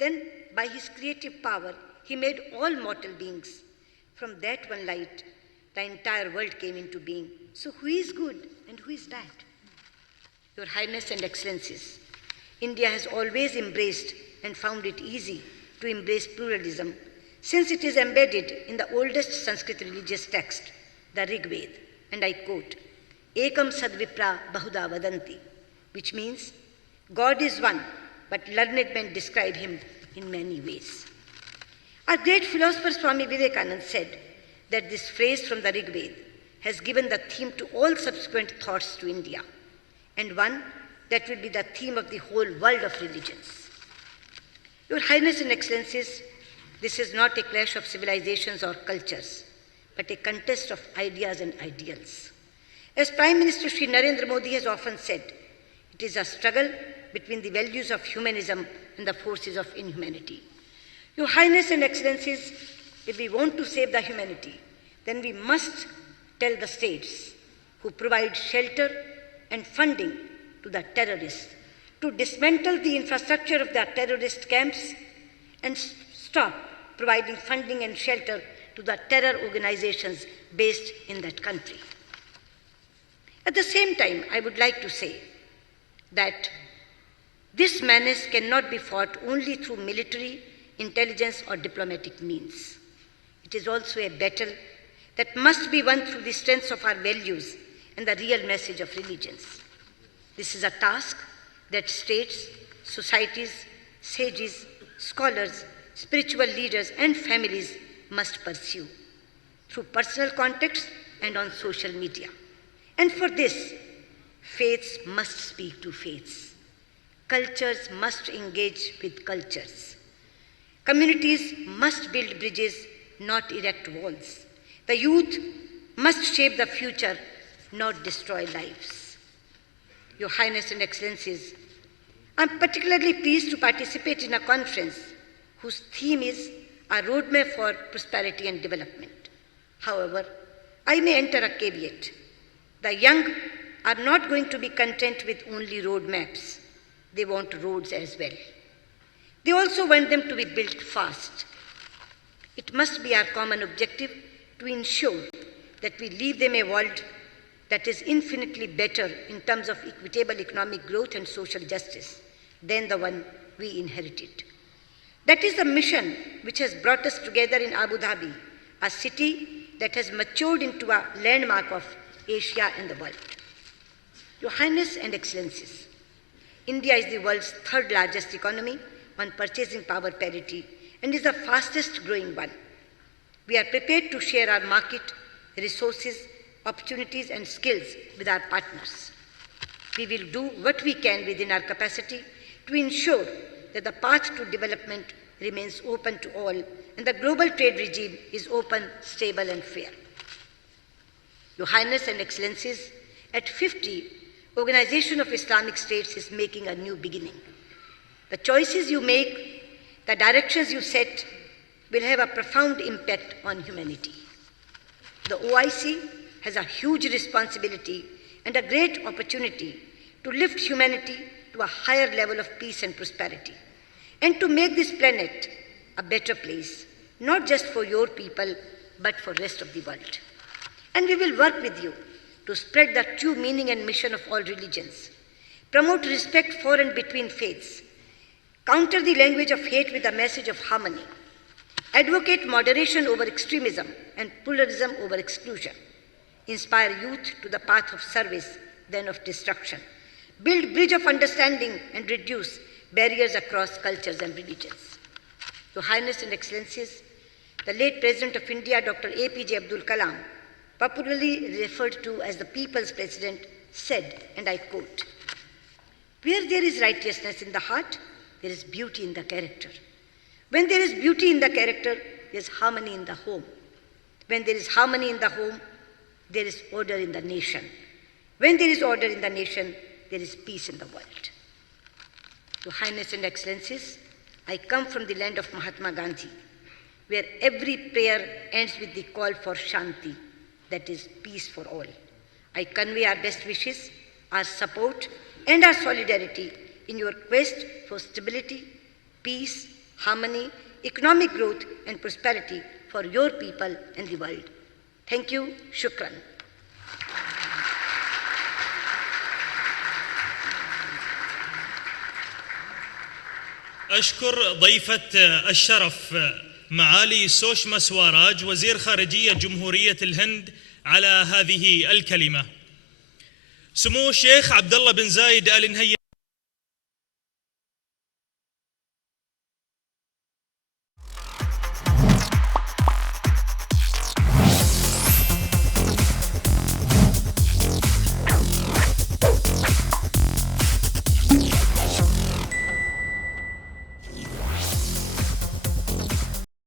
Then, by his creative power, he made all mortal beings. From that one light, the entire world came into being. So who is good and who is bad? Your Highness and Excellencies, India has always embraced and found it easy to embrace pluralism, since it is embedded in the oldest Sanskrit religious text, the Rig Veda, and I quote, Ekam sadvipra bahuda vadanti, which means God is one, but learned men describe him in many ways. Our great philosopher Swami Vivekananda said that this phrase from the Rig Veda has given the theme to all subsequent thoughts to India, and one that will be the theme of the whole world of religions. Your Highness and Excellencies, this is not a clash of civilizations or cultures, but a contest of ideas and ideals. As Prime Minister Shri Narendra Modi has often said, it is a struggle between the values of humanism and the forces of inhumanity. Your Highness and Excellencies, if we want to save the humanity, then we must tell the states who provide shelter and funding to the terrorists to dismantle the infrastructure of the terrorist camps and stop providing funding and shelter to the terror organizations based in that country. At the same time, I would like to say that this menace cannot be fought only through military, intelligence, or diplomatic means. It is also a battle that must be won through the strengths of our values and the real message of religions. This is a task that states, societies, sages, scholars, spiritual leaders, and families must pursue through personal contacts and on social media. And for this, faiths must speak to faiths. Cultures must engage with cultures. Communities must build bridges, not erect walls. The youth must shape the future, not destroy lives. Your Highness and Excellencies, I am particularly pleased to participate in a conference whose theme is a roadmap for prosperity and development. However, I may enter a caveat. The young are not going to be content with only roadmaps. They want roads as well. They also want them to be built fast. It must be our common objective to ensure that we leave them a world that is infinitely better in terms of equitable economic growth and social justice than the one we inherited. That is the mission which has brought us together in Abu Dhabi, a city that has matured into a landmark of Asia and the world. Your Highness and Excellencies, India is the world's third largest economy on purchasing power parity and is the fastest growing one. We are prepared to share our market, resources, opportunities, and skills with our partners. We will do what we can within our capacity to ensure that the path to development remains open to all and the global trade regime is open, stable, and fair. Your Highness and Excellencies, at 50, Organisation of Islamic States is making a new beginning. The choices you make, the directions you set, will have a profound impact on humanity. The OIC has a huge responsibility and a great opportunity to lift humanity to a higher level of peace and prosperity, and to make this planet a better place, not just for your people, but for the rest of the world. And we will work with you to spread the true meaning and mission of all religions, promote respect for and between faiths, counter the language of hate with a message of harmony, advocate moderation over extremism and pluralism over exclusion, inspire youth to the path of service than of destruction, build bridge of understanding and reduce barriers across cultures and religions. Your Highness and Excellencies, the late President of India, Dr. APJ Abdul Kalam, popularly referred to as the People's President, said, and I quote, "Where there is righteousness in the heart, there is beauty in the character. When there is beauty in the character, there is harmony in the home. When there is harmony in the home, there is order in the nation. When there is order in the nation, there is peace in the world." Your Highness and Excellencies, I come from the land of Mahatma Gandhi, where every prayer ends with the call for Shanti, that is peace for all. I convey our best wishes, our support, and our solidarity in your quest for stability, peace, harmony, economic growth, and prosperity for your people and the world. Thank you. Shukran. أشكر ضيفة الشرف معالي سوشما سواراج وزير خارجية جمهورية الهند على هذه الكلمة. سمو الشيخ عبد الله بن زايد آل نهيان